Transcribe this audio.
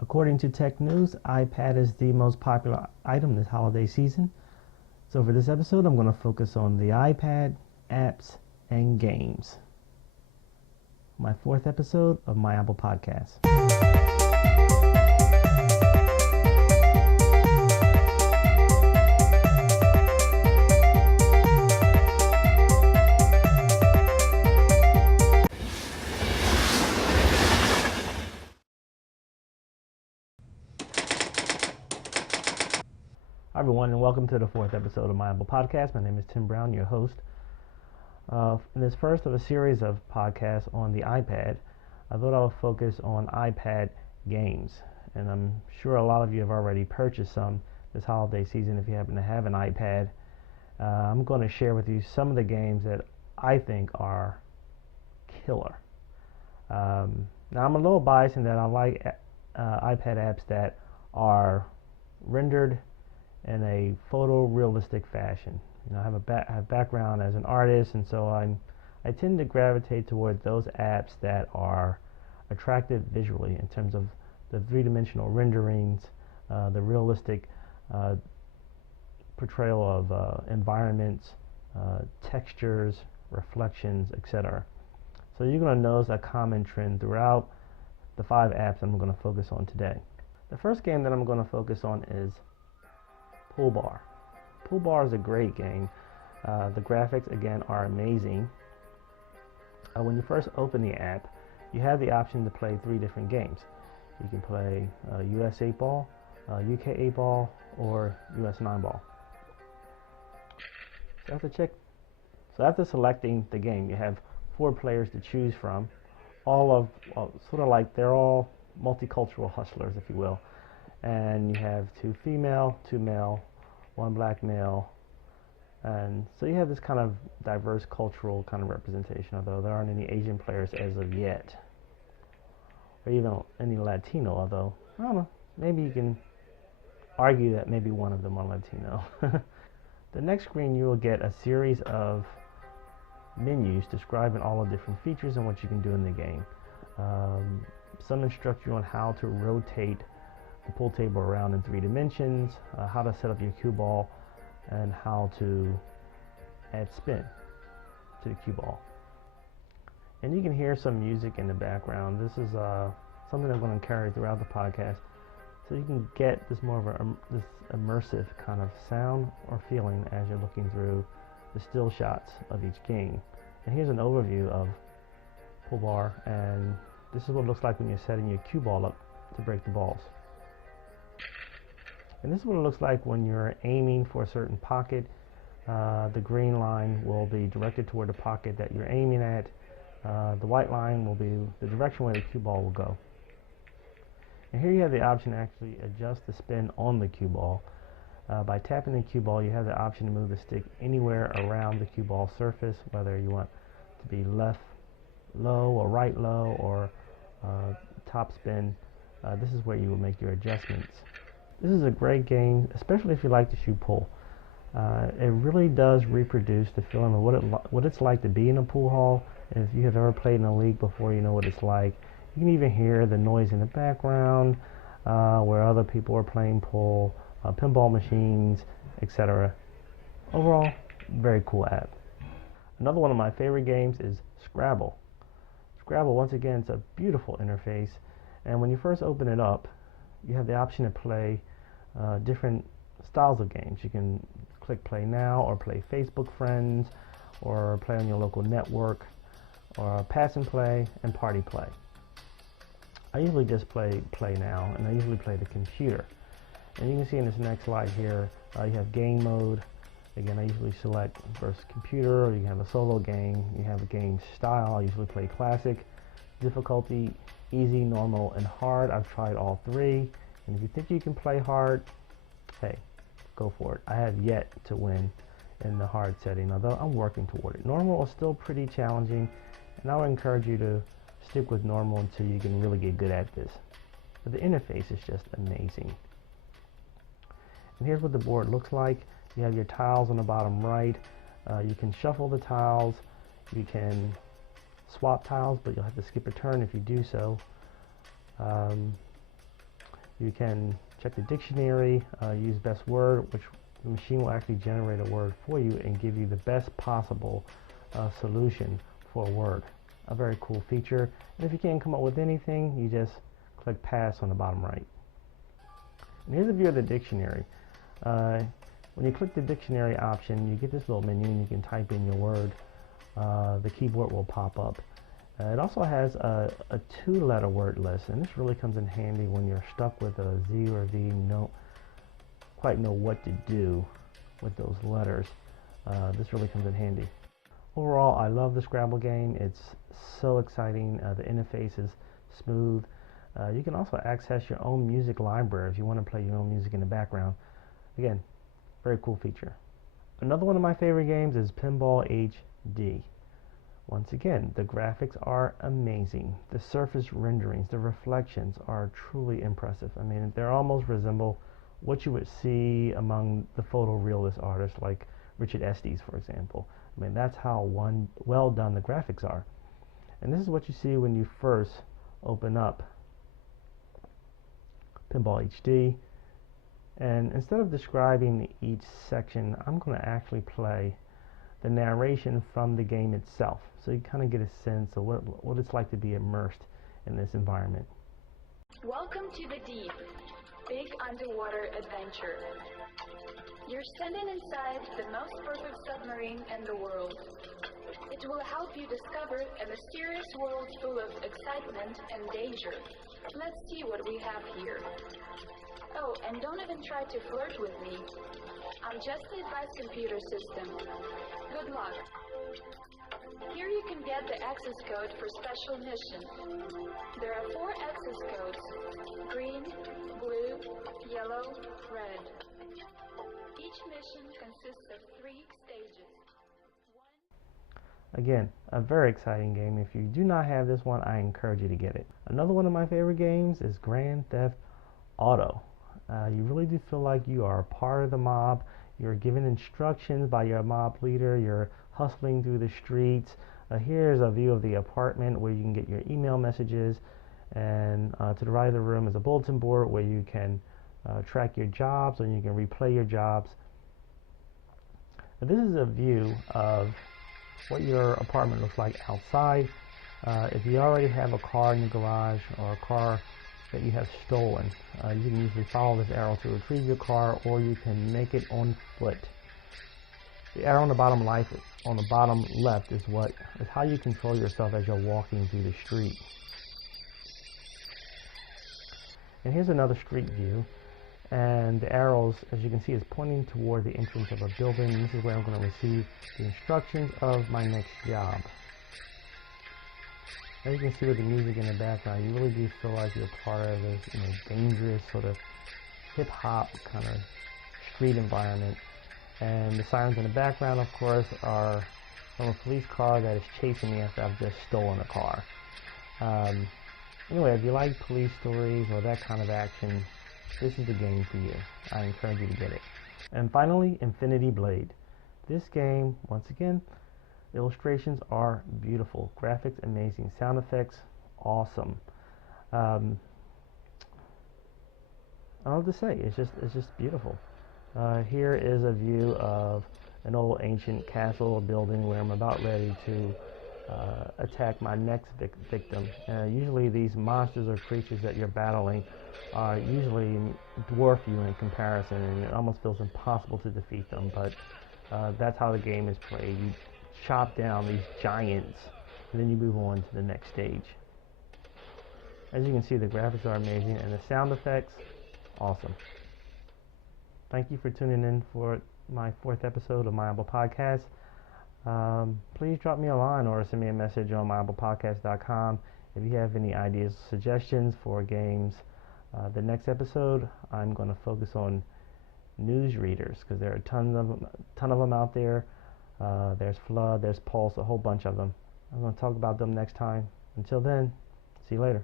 According to Tech News, iPad is the most popular item this holiday season. So for this episode, I'm going to focus on the iPad, apps, and games. My fourth episode of my Apple podcast. Hi everyone, and welcome to the fourth episode of my Apple podcast. My name is Tim Brown, your host. In this first of a series of podcasts on the iPad, I thought I would focus on iPad games. And I'm sure a lot of you have already purchased some this holiday season if you happen to have an iPad. I'm going to share with you some of the games that I think are killer. Now I'm a little biased in that I like iPad apps that are rendered in a photorealistic fashion. You know, I have background as an artist, and so I tend to gravitate towards those apps that are attractive visually in terms of the three-dimensional renderings, the realistic portrayal of environments, textures, reflections, etc. So you're going to notice a common trend throughout the 5 apps I'm going to focus on today. The first game that I'm going to focus on is Pool Bar. Pool Bar is a great game. The graphics, again, are amazing. When you first open the app, you have the option to play 3 different games. You can play US 8-ball, UK 8-ball, or US 9-ball. So after selecting the game, you have 4 players to choose from. All sort of like they're all multicultural hustlers, if you will. And you have 2 female, 2 male, 1 black male, and so you have this kind of diverse cultural kind of representation, although there aren't any Asian players as of yet, or even any Latino, although, I don't know, maybe you can argue that maybe one of them are Latino. The next screen, you will get a series of menus describing all the different features and what you can do in the game. Some instruct you on how to rotate the pool table around in 3 dimensions, how to set up your cue ball, and how to add spin to the cue ball. And you can hear some music in the background. This is something I'm going to carry throughout the podcast, so you can get this more of this immersive kind of sound or feeling as you're looking through the still shots of each game. And here's an overview of Pool Bar, and this is what it looks like when you're setting your cue ball up to break the balls. And this is what it looks like when you're aiming for a certain pocket. The green line will be directed toward the pocket that you're aiming at. The white line will be the direction where the cue ball will go. And here you have the option to actually adjust the spin on the cue ball. By tapping the cue ball, you have the option to move the stick anywhere around the cue ball surface, whether you want to be left low or right low or top spin. This is where you will make your adjustments. This is a great game, especially if you like to shoot pool. It really does reproduce the feeling of what it's like to be in a pool hall. If you have ever played in a league before, you know what it's like. You can even hear the noise in the background where other people are playing pool, pinball machines, etc. Overall, very cool app. Another one of my favorite games is Scrabble. Scrabble, once again, it's a beautiful interface, and when you first open it up, you have the option to play different styles of games. You can click play now, or play Facebook friends, or play on your local network, or pass and play, and party play. I usually just play now, and I usually play the computer. And you can see in this next slide here, you have game mode. Again, I usually select versus computer, or you can have a solo game. You have a game style. I usually play classic. Difficulty, easy, normal, and hard. I've tried all 3. And if you think you can play hard, hey, go for it. I have yet to win in the hard setting, although I'm working toward it. Normal is still pretty challenging, and I would encourage you to stick with normal until you can really get good at this. But the interface is just amazing. And here's what the board looks like. You have your tiles on the bottom right. You can shuffle the tiles. You can swap tiles, but you'll have to skip a turn if you do so. You can check the dictionary, use best word, which the machine will actually generate a word for you and give you the best possible solution for a word. A very cool feature. And if you can't come up with anything, you just click pass on the bottom right. And here's a view of the dictionary. When you click the dictionary option, you get this little menu and you can type in your word. The keyboard will pop up. It also has a 2-letter word list, and this really comes in handy when you're stuck with a Z or a V and don't quite know what to do with those letters. This really comes in handy. Overall, I love the Scrabble game. It's so exciting. The interface is smooth. You can also access your own music library if you want to play your own music in the background. Again, very cool feature. Another one of my favorite games is Pinball HD. Once again, the graphics are amazing. The surface renderings, the reflections are truly impressive. I mean, they almost resemble what you would see among the photorealist artists like Richard Estes, for example. I mean, that's how well done the graphics are. And this is what you see when you first open up Pinball HD. And instead of describing each section, I'm going to actually play the narration from the game itself, so you kind of get a sense of what it's like to be immersed in this environment. Welcome to the deep, big underwater adventure. You're standing inside the most perfect submarine in the world. It will help you discover a mysterious world full of excitement and danger. Let's see what we have here. Oh, and don't even try to flirt with me. I'm just the advanced computer system. Good luck. Here you can get the access code for special mission. There are 4 access codes: green, blue, yellow, red. Each mission consists of 3 stages. Again, a very exciting game. If you do not have this one, I encourage you to get it. Another one of my favorite games is Grand Theft Auto. You really do feel like you are a part of the mob. You're given instructions by your mob leader. You're hustling through the streets. Here's a view of the apartment where you can get your email messages. And to the right of the room is a bulletin board where you can track your jobs, and you can replay your jobs. Now, this is a view of what your apartment looks like outside. If you already have a car in your garage or a car that you have stolen, you can usually follow this arrow to retrieve your car, or you can make it on foot. The arrow on the bottom left is how you control yourself as you're walking through the street. And here's another street view, and the arrows, as you can see, is pointing toward the entrance of a building. And this is where I'm going to receive the instructions of my next job. As you can see with the music in the background, you really do feel like you're part of this, dangerous sort of hip-hop kind of street environment. And the sirens in the background, of course, are from a police car that is chasing me after I've just stolen a car. Anyway, if you like police stories or that kind of action, this is the game for you. I encourage you to get it. And finally, Infinity Blade. This game, once again, illustrations are beautiful, graphics amazing, sound effects awesome. I don't know what to say. It's just beautiful. Here is a view of an old ancient castle or building where I'm about ready to attack my next victim. Usually these monsters or creatures that you're battling usually dwarf you in comparison, and it almost feels impossible to defeat them, but that's how the game is played. You chop down these giants, and then you move on to the next stage. As you can see, the graphics are amazing, and the sound effects, awesome. Thank you for tuning in for my 4th episode of My Apple Podcast. Please drop me a line or send me a message on myapplepodcast.com if you have any ideas, suggestions for games. The next episode, I'm going to focus on newsreaders, because there are a ton of them out there. There's Flood, there's Pulse, a whole bunch of them. I'm going to talk about them next time. Until then, see you later.